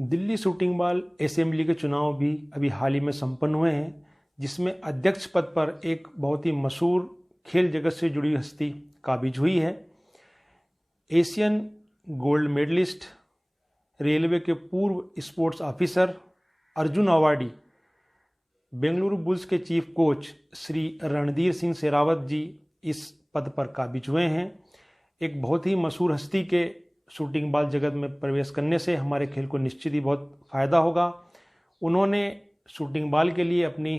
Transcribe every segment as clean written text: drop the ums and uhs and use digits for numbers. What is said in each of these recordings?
Delhi shooting ball assembly के चुनाव भी अभी हाल ही में संपन्न हुए हैं, जिसमें अध्यक्ष पद पर एक बहुत ही मशहूर खेल जगत से जुड़ी हस्ती काबिज हुई है। एशियन गोल्ड मेडलिस्ट, रेलवे के पूर्व sports officer, Arjun awardee, Bengaluru bulls के चीफ कोच श्री रणधीर सिंह शेरावत जी इस पद पर काबिज हुए हैं। एक बहुत ही मशहूर हस्ती के शूटिंग बॉल जगत में प्रवेश करने से हमारे खेल को निश्चित ही बहुत फ़ायदा होगा। उन्होंने शूटिंग बॉल के लिए अपनी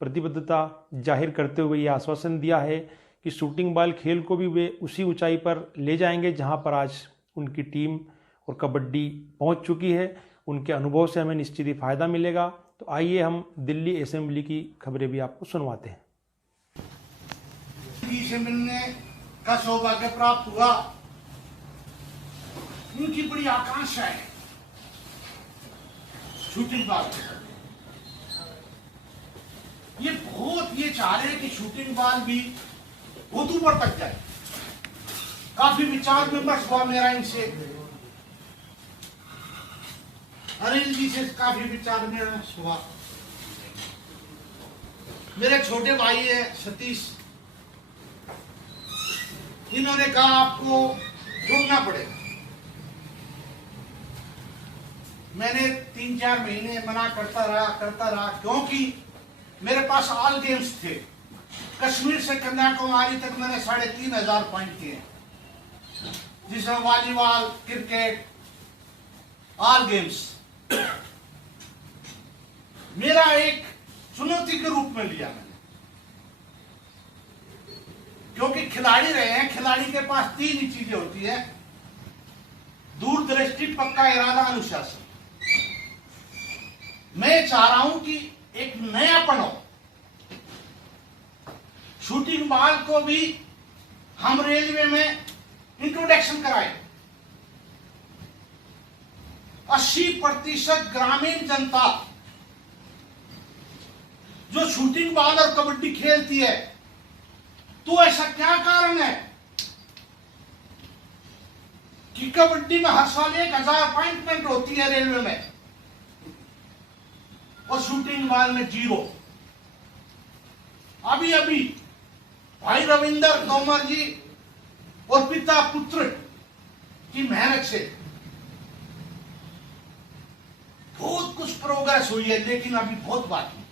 प्रतिबद्धता जाहिर करते हुए ये आश्वासन दिया है कि शूटिंग बॉल खेल को भी वे उसी ऊंचाई पर ले जाएंगे जहां पर आज उनकी टीम और कबड्डी पहुंच चुकी है। उनके अनुभव से हमें निश्चित ही फ़ायदा मिलेगा। तो आइए हम दिल्ली असेंबली की खबरें भी आपको सुनवाते हैं। से मिलने का सौभाग्य प्राप्त हुआ। उनकी बड़ी आकांक्षा है शूटिंग बॉल। ये चाह रहे हैं कि शूटिंग बॉल भी बहुत ऊपर तक जाए। काफी विचार विमर्श हुआ मेरा इनसे, अनिल जी से काफी विचार विमर्श हुआ। मेरे छोटे भाई है सतीश, इन्होंने कहा आपको जुड़ना पड़ेगा। मैंने 3-4 महीने मना करता रहा क्योंकि मेरे पास ऑल गेम्स थे। कश्मीर से कन्याकुमारी तक मैंने 3500 पॉइंट किए, जिसमें वॉलीबॉल, क्रिकेट, ऑल गेम्स मेरा एक चुनौती के रूप में लिया मैंने, क्योंकि खिलाड़ी रहे हैं। खिलाड़ी के पास 3 ही चीजें होती है: दूरदृष्टि, पक्का इरादा, अनुशासन। मैं चाह रहा हूं कि एक नयापन हो। शूटिंग बॉल को भी हम रेलवे में इंट्रोडक्शन कराएं। 80% ग्रामीण जनता जो शूटिंग बॉल और कबड्डी खेलती है, तो ऐसा क्या कारण है कि कबड्डी में हर साल 1000 अपॉइंटमेंट होती है रेलवे में और शूटिंग बॉल में 0। अभी भाई रविंदर तोमर जी और पिता पुत्र की मेहनत से बहुत कुछ प्रोग्रेस हुई है, लेकिन अभी बहुत बाकी।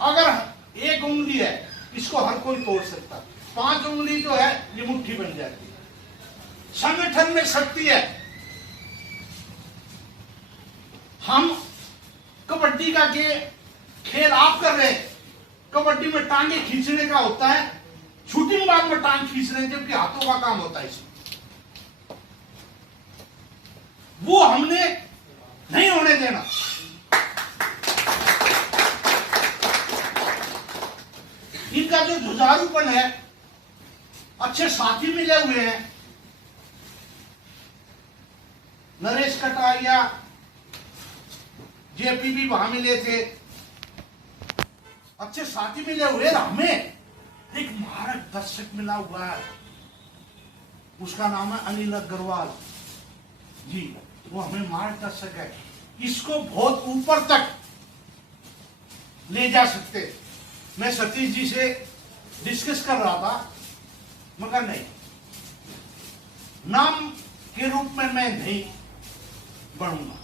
अगर 1 उंगली है, इसको हर कोई तोड़ सकता। 5 उंगली जो है ये मुट्ठी बन जाती है। संगठन में शक्ति है। हम कबड्डी का खेल आप कर रहे हैं। कबड्डी में टांगे खींचने का होता है, शूटिंग बॉल में टांग खींच रहे हैं, जबकि हाथों का काम होता है इसमें। वो हमने नहीं होने देना। इनका जो जुझारूपन है, अच्छे साथी मिले हुए हैं। नरेश कटारिया, जेपी भी वहां मिले थे, अच्छे साथी मिले हुए। हमें एक मार्गदर्शक मिला हुआ है, उसका नाम है अनिल अग्रवाल जी। वो हमें मार्गदर्शक है। इसको बहुत ऊपर तक ले जा सकते। मैं सतीश जी से डिस्कस कर रहा था, मगर नहीं, नाम के रूप में मैं नहीं बढ़ूंगा।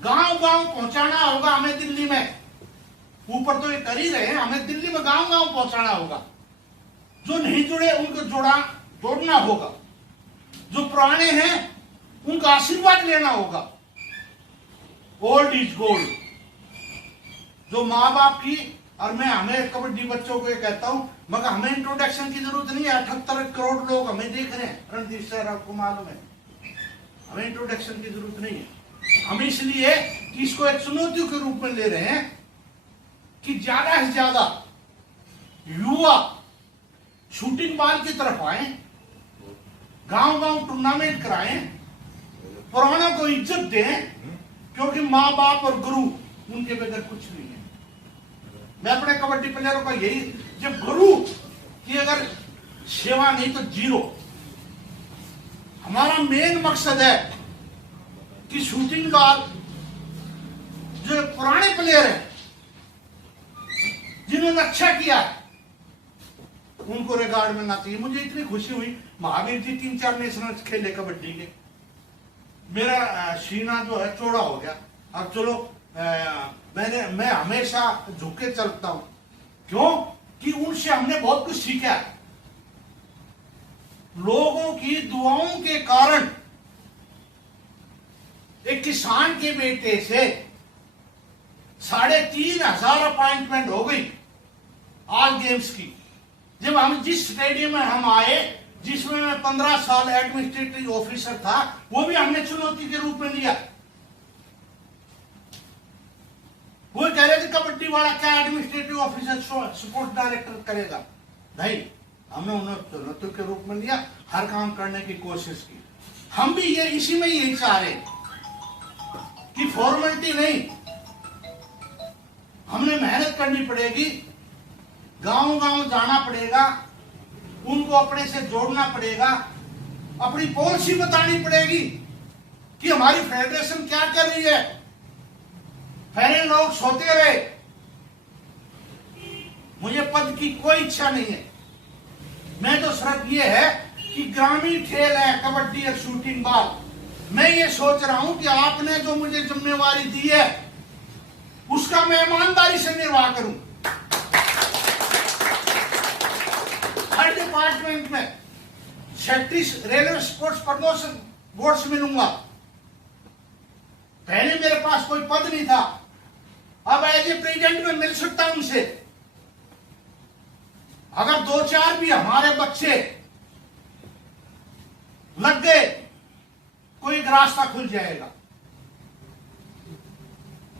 गांव-गांव पहुंचाना होगा हमें दिल्ली में। ऊपर तो ये कर ही रहे हैं, हमें दिल्ली में गांव-गांव पहुंचाना होगा। जो नहीं जुड़े उनको जोड़ना होगा। जो पुराने हैं उनका आशीर्वाद लेना होगा। Old is gold. जो माँ बाप की, और मैं हमें कबड्डी बच्चों को ये कहता हूं, मगर हमें इंट्रोडक्शन की जरूरत नहीं है। 78 करोड़ लोग हमें देख रहे हैं रणधीर सर, आपको मालूम है। हमें इंट्रोडक्शन की जरूरत नहीं है। हम इसलिए कि इसको एक चुनौती के रूप में ले रहे हैं कि ज्यादा से ज्यादा युवा शूटिंग बॉल की तरफ आए, गांव-गांव टूर्नामेंट कराएं, पुरानों को इज्जत दें, क्योंकि माँ बाप और गुरु उनके बगैर कुछ नहीं है। मैं अपने कबड्डी प्लेयरों का यही, जब गुरु की अगर सेवा नहीं तो 0। हमारा मेन मकसद है कि शूटिंग बाल जो पुराने प्लेयर हैं जिन्होंने अच्छा किया उनको रिकॉर्ड मिलना चाहिए। मुझे इतनी खुशी हुई, महावीर जी 3-4 नेशनल खेले कबड्डी के, मेरा सीना जो है चौड़ा हो गया। अब चलो मैं हमेशा झुके चलता हूं, क्यों कि उनसे हमने बहुत कुछ सीखा है। लोगों की दुआओं के कारण एक किसान के बेटे से 3,500 अपॉइंटमेंट हो गई ऑल गेम्स की। जब हम जिस स्टेडियम में हम आए, जिसमें मैं 15 साल एडमिनिस्ट्रेटिव ऑफिसर था, वो भी हमने चुनौती के रूप में लिया। वो कह रहे थे कबड्डी वाला क्या एडमिनिस्ट्रेटिव ऑफिसर स्पोर्ट्स डायरेक्टर करेगा, नहीं, हमने उन्हें चुनौती के रूप में लिया, हर काम करने की कोशिश की। हम भी ये इसी में यही चाह रहे कि फॉर्मेलिटी नहीं, हमने मेहनत करनी पड़ेगी, गांव गांव जाना पड़ेगा, उनको अपने से जोड़ना पड़ेगा, अपनी पॉलिसी बतानी पड़ेगी कि हमारी फेडरेशन क्या कर रही है। पहले लोग सोते रहे, मुझे पद की कोई इच्छा नहीं है, मैं तो सिर्फ ये है कि ग्रामीण खेल है कबड्डी और शूटिंग बॉल। मैं ये सोच रहा हूं कि आपने जो मुझे जिम्मेवारी दी है उसका मैं ईमानदारी से निर्वाह करूं। हर डिपार्टमेंट में secretary railway sports promotion board से मिलूंगा। पहले मेरे पास कोई पद नहीं था, अब एज ए प्रेसिडेंट में मिल सकता हूं उनसे। अगर 2-4 भी हमारे बच्चे लग गए, कोई रास्ता खुल जाएगा।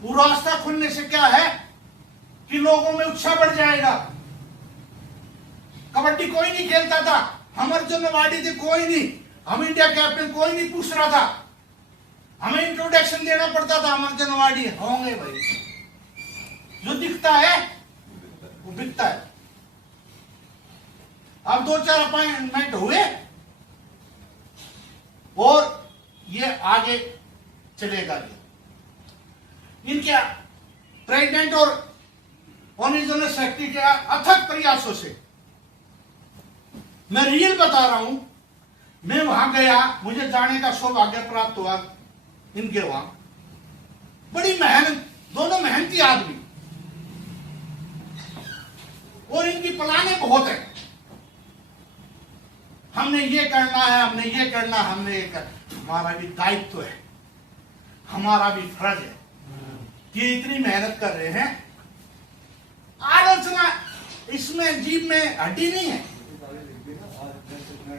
वो रास्ता खुलने से क्या है कि लोगों में उत्साह बढ़ जाएगा। कबड्डी कोई नहीं खेलता था, हम अर्जुन अवार्डी थे कोई नहीं, हम इंडिया कैप्टन कोई नहीं पूछ रहा था, हमें इंट्रोडक्शन देना पड़ता था, हम अर्जुन अवार्डी होंगे भाई। जो दिखता है वो बिकता है। अब 2-4 अपॉइंटमेंट हुए और ये आगे चलेगा। इनके प्रेसिडेंट और ऑनरेबल सेक्रेटरी के अथक प्रयासों से मैं रियल बता रहा हूं, मैं वहां गया, मुझे जाने का सौभाग्य प्राप्त हुआ इनके वहां। बड़ी मेहनत, दोनों मेहनती आदमी, और इनकी प्लाने बहुत है। हमने ये करना है, हमने ये करना, हमने ये करना। हमारा भी दायित्व है, हमारा भी फर्ज है कि इतनी मेहनत कर रहे हैं। आलोचना इसमें जीभ में हड्डी नहीं है,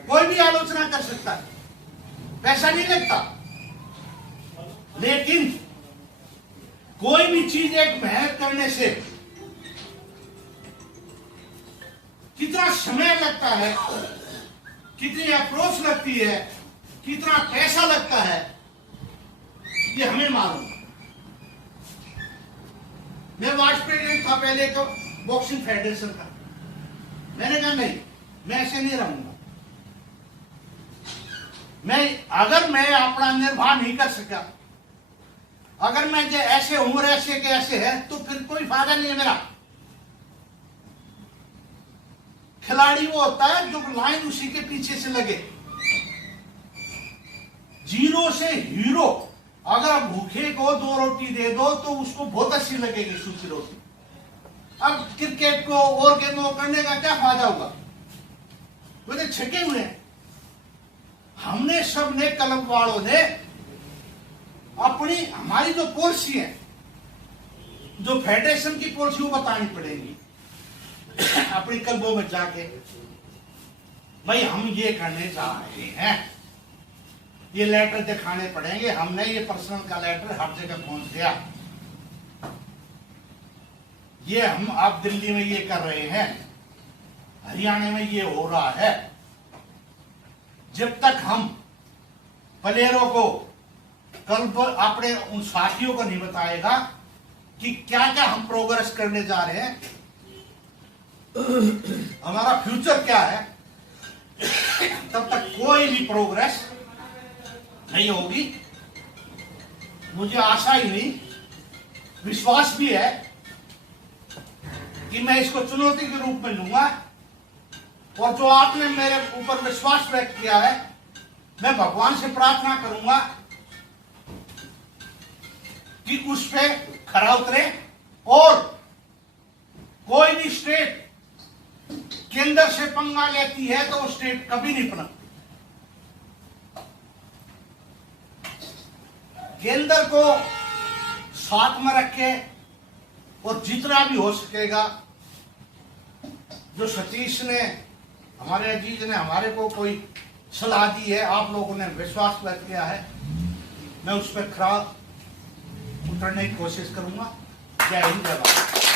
कोई भी आलोचना कर सकता है, पैसा नहीं लगता। लेकिन कोई भी चीज एक मेहनत करने से कितना समय लगता है, कितनी अप्रोच लगती है, कितना पैसा लगता है, ये हमें मालूम। मैं वाइस प्रेसिडेंट था पहले तो बॉक्सिंग फेडरेशन का। मैंने कहा नहीं, मैं ऐसे नहीं रहूंगा। अगर मैं अपना निर्वाह नहीं कर सका, अगर मैं ऐसे उम्र ऐसे के ऐसे है, तो फिर कोई फायदा नहीं है मेरा। खिलाड़ी वो होता है जो लाइन उसी के पीछे से लगे। जीरो से हीरो। अगर आप भूखे को 2 रोटी दे दो तो उसको बहुत अच्छी लगेगी सूखी रोटी। अब क्रिकेट को और गेमों करने का क्या फायदा होगा, वो तो छके हुए हैं। हमने सबने क्लब वालों ने अपनी, हमारी जो पॉलिसी है, जो फेडरेशन की पॉलिसी वो बतानी पड़ेगी अपनी क्लबों में जाके, भाई हम ये करने जा रहे हैं, ये लेटर दिखाने पड़ेंगे। हमने ये पर्सनल का लेटर हर जगह पहुंच गया, ये हम आप दिल्ली में ये कर रहे हैं, हरियाणा में ये हो रहा है। जब तक हम प्लेयरों को क्लब अपने उन साथियों को नहीं बताएगा कि क्या क्या हम प्रोग्रेस करने जा रहे हैं, हमारा फ्यूचर क्या है, तब तक कोई भी प्रोग्रेस नहीं होगी। मुझे आशा ही नहीं, विश्वास भी है कि मैं इसको चुनौती के रूप में लूंगा। और जो आपने मेरे ऊपर विश्वास व्यक्त किया है, मैं भगवान से प्रार्थना करूंगा कि उस पे खरा उतरे और कोई भी स्टेट केंद्र से पंगा लेती है तो वो स्टेट कभी नहीं पनप। केंद्र को साथ में रखे और जितना भी हो सकेगा, जो सतीश ने, हमारे अजीज ने हमारे को कोई सलाह दी है, आप लोगों ने विश्वास व्यक्त किया है, मैं उस पर खरा उतरने की कोशिश करूंगा। जय हिंद, जय भारत।